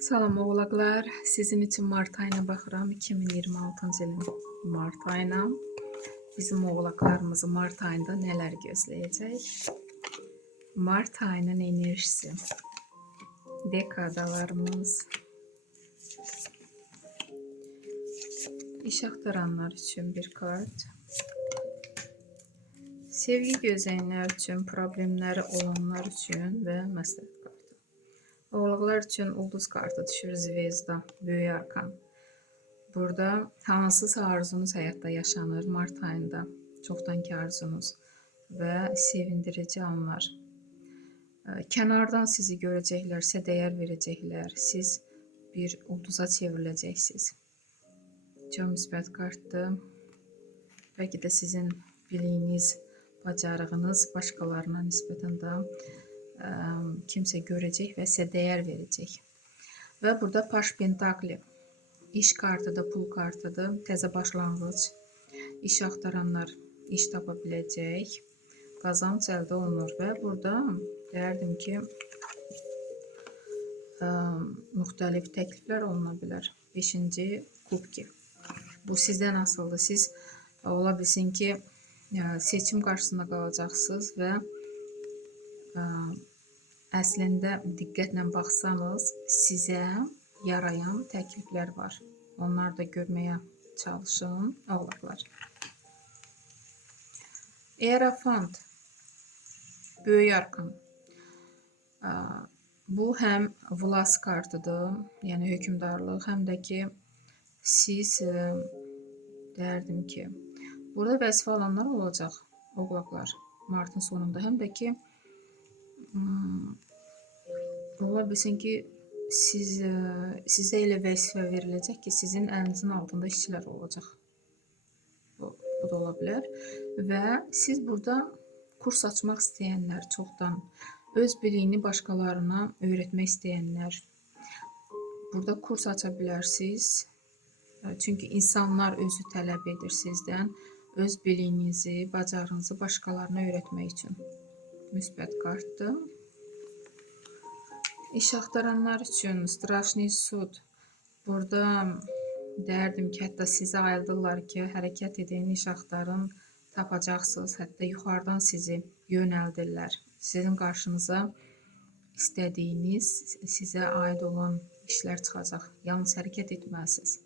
Salam oğlaqlar, sizin için Mart ayına baxıram. 2026-cı ilin Mart ayına. Bizim oğlaqlarımızı Mart ayında nələr gözləyəcək? Mart ayının enerjisi, dekadalarımız, iş axtaranlar üçün bir kart, sevgi gözləyənlər üçün, problemləri olanlar üçün və məsləhət kartı. Oğlaqlar üçün ulduz kartı düşür, zvezda, böyük arkan. Burada hansısa arzunuz həyatda yaşanır Mart ayında, çoxdankı arzunuz və sevindirici anlar. Kənardan sizi görəcəklərsə dəyər verəcəklər, siz bir ulduza çevriləcəksiniz. Çox müsbət kartdır. Bəlkə də sizin biliyiniz, bacarığınız başqalarına nisbətən də kimsə görəcək və sizə dəyər verəcək. Və burada Paş Pentakli, iş kartıdır, pul kartıdır, təzə başlanğıc, iş axtaranlar iş tapa biləcək, qazanc əldə olunur və burada deyərdim ki, müxtəlif təkliflər oluna bilər. 5-ci kubki. Bu sizdən asılıdır. Siz ola bilsin ki, seçim qarşısında qalacaqsınız və əslində diqqətlə baxsanız sizə yarayan təkliflər var. Onları da görməyə çalışın, oğlaqlar. Erafant, böyük arkan. Bu həm Vlas kartıdır, yəni hökmdarlıq, həm də ki, siz deyərdim ki, burada vəzifə alanlar olacaq, oğlaqlar, martın sonunda. Həm də ki, ola bilsin ki, sizə elə vəzifə veriləcək ki, sizin əlinizin altında işçilər olacaq. Bu da ola bilər. Və siz burada kurs açmaq istəyənlər çoxdan, öz biliyini başqalarına öyrətmək istəyənlər, burada kurs aça bilərsiniz. Çünki insanlar özü tələb edir sizdən öz biliyinizi, bacarığınızı başqalarına öyrətmək üçün. Müsbət kartdır. İş axtaranlar üçün Straşni Sud. Burada deyərdim ki, hətta sizə ayırdırlar ki, hərəkət edin, iş axtarın, tapacaqsınız. Hətta yuxarıdan sizi yönəldirlər. Sizin qarşınıza istədiyiniz, sizə aid olan işlər çıxacaq. Yalnız hərəkət etməlisiniz.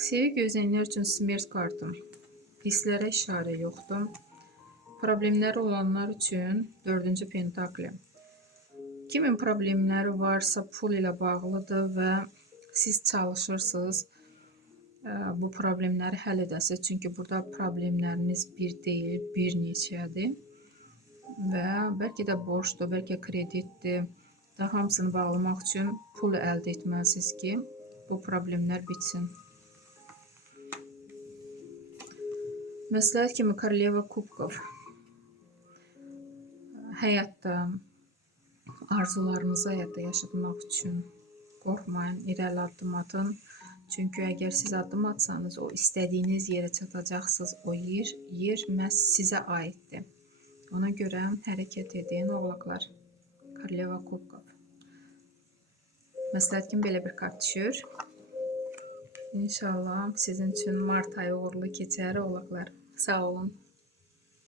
Sevgi gözləyənlər üçün Smert kartı. Hisslərə işarə yoxdur. Problemləri olanlar üçün 4-cü Pentakli. Kimin problemləri varsa pul ilə bağlıdır və siz çalışırsınız bu problemləri həll edəsiniz. Çünki burada problemləriniz bir deyil, bir neçədir. Və bəlkə də borcdur, bəlkə kreditdir. Daha hamısını bağlamaq üçün pul əldə etməlisiniz ki, bu problemlər bitsin. Məsləhət kimi Koroleva Kubkov. Həyatda arzularınızı həyatda yaşatmaq üçün qorxmayın, irəli addım atın. Çünki əgər siz addım atsanız, o istədiyiniz yerə çatacaqsınız. O yer məhz sizə aiddir. Ona görə hərəkət edin, oğlaqlar. Koroleva Kubkov. Məsləhət kimi belə bir kart düşür. İnşallah sizin üçün Mart ayı uğurlu keçər, oğlaqlar. Sağ olun.